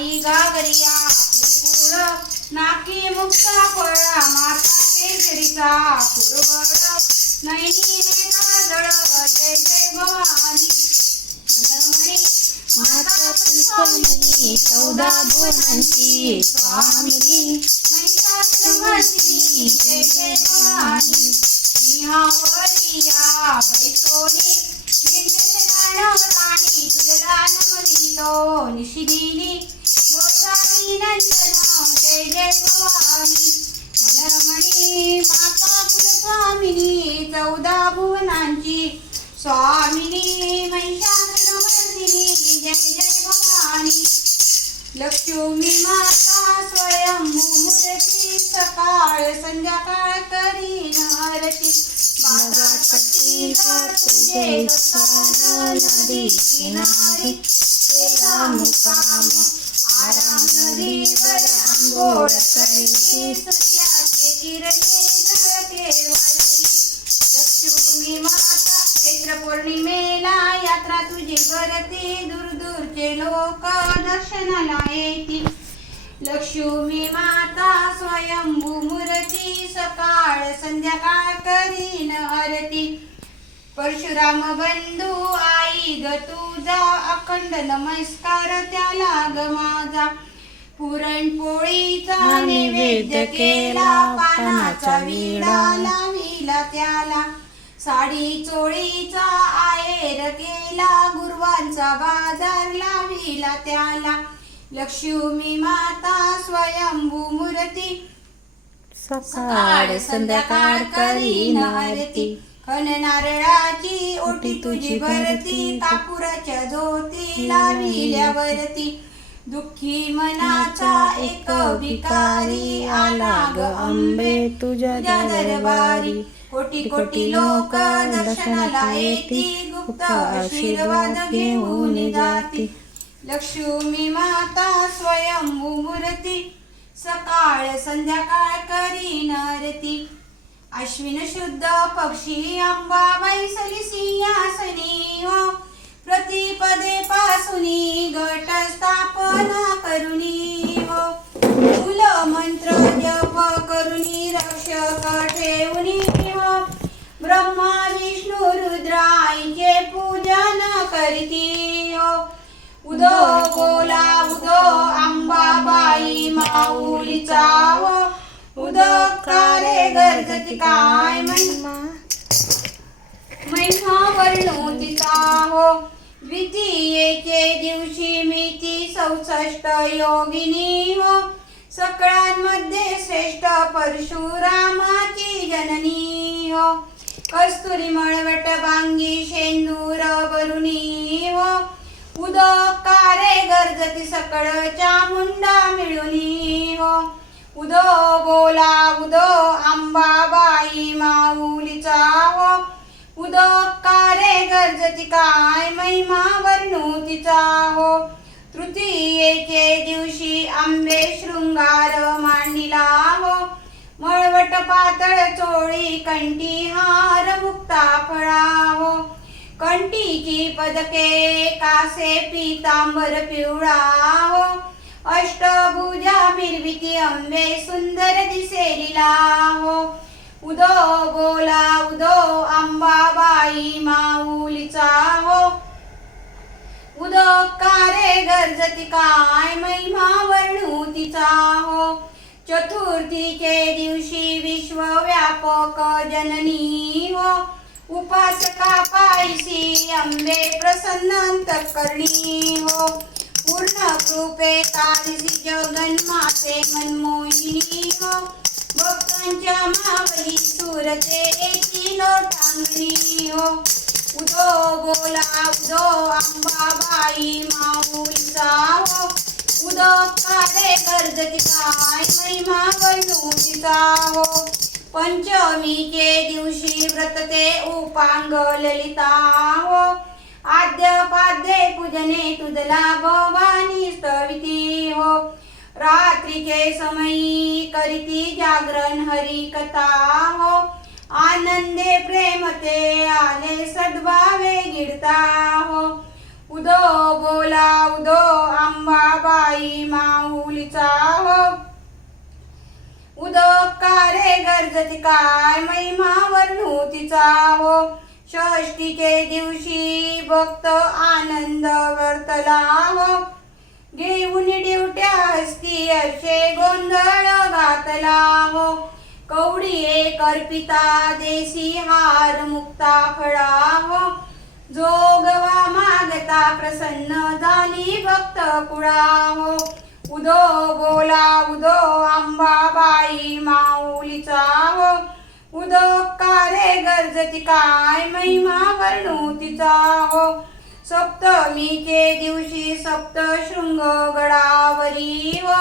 आई गागरिया फुलफुल नाकी मुक्ता फळा माता केसरीचा फुरवळ नैनी हे काजळ जय जय भवानी. नरमणी माता पुष्पमणी चौदा भुवनांची स्वामिनी. महिषासुरमर्दिनी जय जय भवानी. निहावरिया बैसोनी. विंध्यते दानवराणी नमवितो निशिदिनी गोसावी नंदन जय जय भवानी माता कुलस्वामिनी चौदा भुवनांची स्वामिनी महिषासुरमर्दिनी जय जय भवानी. लक्ष्मी माता स्वयंभू मूर्ती सकाळ संध्याकाळ करीन आरती बाजारपट्टी कर नदी किनारी केला मुकाम आराम नदीवर आंघोळ करीती सूर्याचे किरणे जळते वरती लक्ष्मी माता चैत्र पौर्णिमेला यात्रा तुझी भरती दूर दूरचे लोक दर्शनाला येतील लक्ष्मी माता स्वयंभू मूर्ती सकाळ संध्याकाळ करीन आरती. परशुराम बंधू आई ग तुझा अखंड नमस्कार त्याला ग माझा. पुरणपोळीचा नैवेद्य केला पानाचा विडा. लाविला त्याला. साडी चोळीचा आहेर केला गुरुवांचा बाजार लाविला त्याला. लक्ष्मी माता स्वयंभू मूर्ती. सकाळ संध्याकाळ करीन आरती. खन नारळाची ओटी तुझी भरती कापुराच्या ज्योती लाविल्यावरती. दुःखी मनाचा एक भिकारी आला ग अंबे तुझ्या दरबारी. कोटी कोटी लोक दर्शनाला येती गुप्त आशीर्वाद घेऊन जाती लक्ष्मी माता स्वयंभू मूर्ती सकाळ संध्याकाळ करी नरती. अश्विन शुद्ध पक्षी अंबा बैसली सिंहासनी हो. प्रतिपदे पासुनी गट स्थापना करुणी हो. मूल मंत्र जप करुणी रक्षक ठेवणी हो. ब्रह्मा विष्णू रुद्राईचे पूजन करती हो. अंबाबाई माऊलीचा हो उदो कारे गरजती काय महिमा? महिमा तिचा हो. द्वितीयेचे दिवशी मिती चौसष्ट योगिनी हो. सकाळांमध्ये श्रेष्ठ परशुरामाची जननी हो. कस्तुरी मळवट बांगी शेंदूर वरुणी हो. उदक कारे गरजती सकळच्या मुंडा मिळून हो. उदो बोला उदो आंबाबाई माऊलीचा हो. उदो कारे गरजती काय महिमा वर्णूतीचा हो. तृतीयेचे दिवशी आंबे शृंगार मांडिला हो. मळवट पातळ चोळी कंठी हार मुक्ता फळा हो. कंटीची पदके कासे पीतांबर पिवळा हो अष्टभुजा मिरविती अंबे सुंदर दिसेलीला हो उदो बोला उदो अंबाबाई माऊलीचा हो उदो कारे गरजती काय महिमा वर्णू तिचा हो चतुर्थीचे दिवशी विश्वव्यापक जननी हो. उपासका पाय अंबे प्रसन्न करणी हो पूर्ण कृपे कालिसी जगन्माते मनमोहिनी हो भक्तांच्या मावली सुरते एकी लोटांगणी हो उदो बोला उदो अंबाबाई माऊलीचा हो उदो कारे गरजती काय महिमा वर्णूतीचा हो पंचमीचे दिवशी व्रत ते उपांग ललिता हो आद्य पाद्ये पूजने तुझला भवानी स्तविती हो। रात्रीचे समयी करीती जागरण हरी कथा हो। आनंदे प्रेम ते आले सद्भावे गिरता हो। उदो बोला उदो आंबाबाई माऊलीचा हो। उदकारे गरजती काय महिमा वर्णू तिचा हो। षष्टीचे दिवशी भक्त आनंद वर्तला घेऊन डिवट्या हस्ती असे गोंधळ घातला हो कवडी एक अर्पिता देसी हार मुक्ता फळा हो जोगवा मागता प्रसन्न झाली भक्त कुळा हो उदो बोला उदो आंबाबाई माऊलीचा हो उदो गरजती काय महिमा वर्णू तिचा हो. सप्तमीचे दिवशी सप्त शृंग गडावरी व